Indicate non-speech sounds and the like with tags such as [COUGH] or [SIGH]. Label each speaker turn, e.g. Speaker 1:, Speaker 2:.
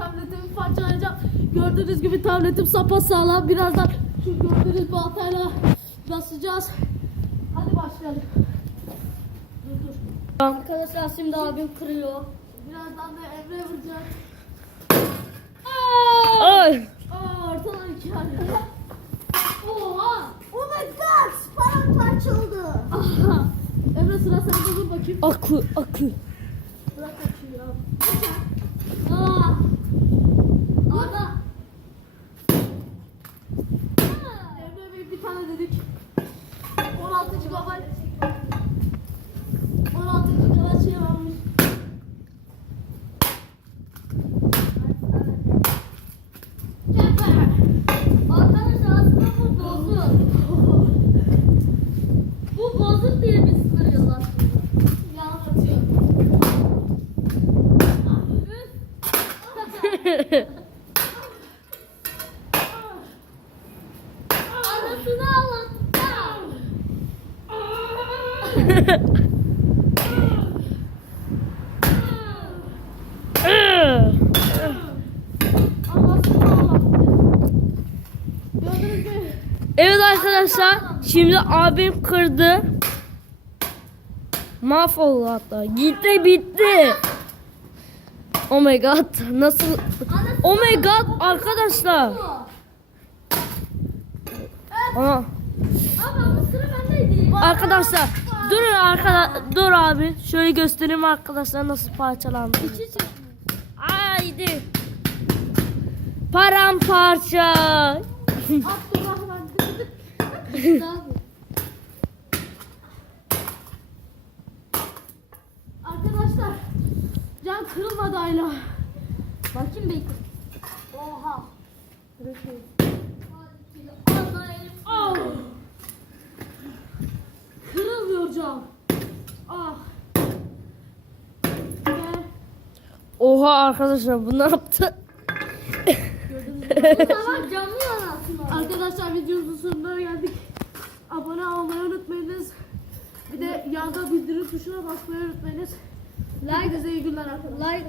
Speaker 1: tabletimi parçalayacağım. Gördüğünüz gibi tabletim sapasağlam. Birazdan şu gördüğünüz baltayla basacağız. Hadi başlayalım. Dur dur.
Speaker 2: Arkadaşlar şimdi abim kırıyor.
Speaker 1: Birazdan da Emre vuracak.
Speaker 2: Ay.
Speaker 1: Aa, ortadan iki harika. Oha!
Speaker 3: Oh my god! Paramparça oldu.
Speaker 1: Aha. Emre sıra sende dur bakayım.
Speaker 2: Akü akü.
Speaker 1: Bırak açıyı ya. Aa.
Speaker 2: Evet arkadaşlar şimdi abim kırdı. Mahvoldu hatta. Gitti bitti. Oh my god. Nasıl? Oh my god arkadaşlar.
Speaker 1: Bendeydi.
Speaker 2: Arkadaşlar durun arkadaş dur abi. Şöyle göstereyim arkadaşlar nasıl parçalandı. Haydi. Paramparça.
Speaker 1: Abdurrahman [LAUGHS] dedik. Arkadaşlar can kırılmadı hala.
Speaker 2: Bakayım bekle.
Speaker 1: Oha.
Speaker 2: Oh.
Speaker 1: Kırılmıyor cam. Ah.
Speaker 2: Oha arkadaşlar bu ne yaptı?
Speaker 1: Tamam Arkadaşlar videomuzun sonuna geldik. Abone olmayı unutmayınız. Bir de yanda bildirim tuşuna basmayı unutmayınız. Günler arkadaşlar.
Speaker 2: Like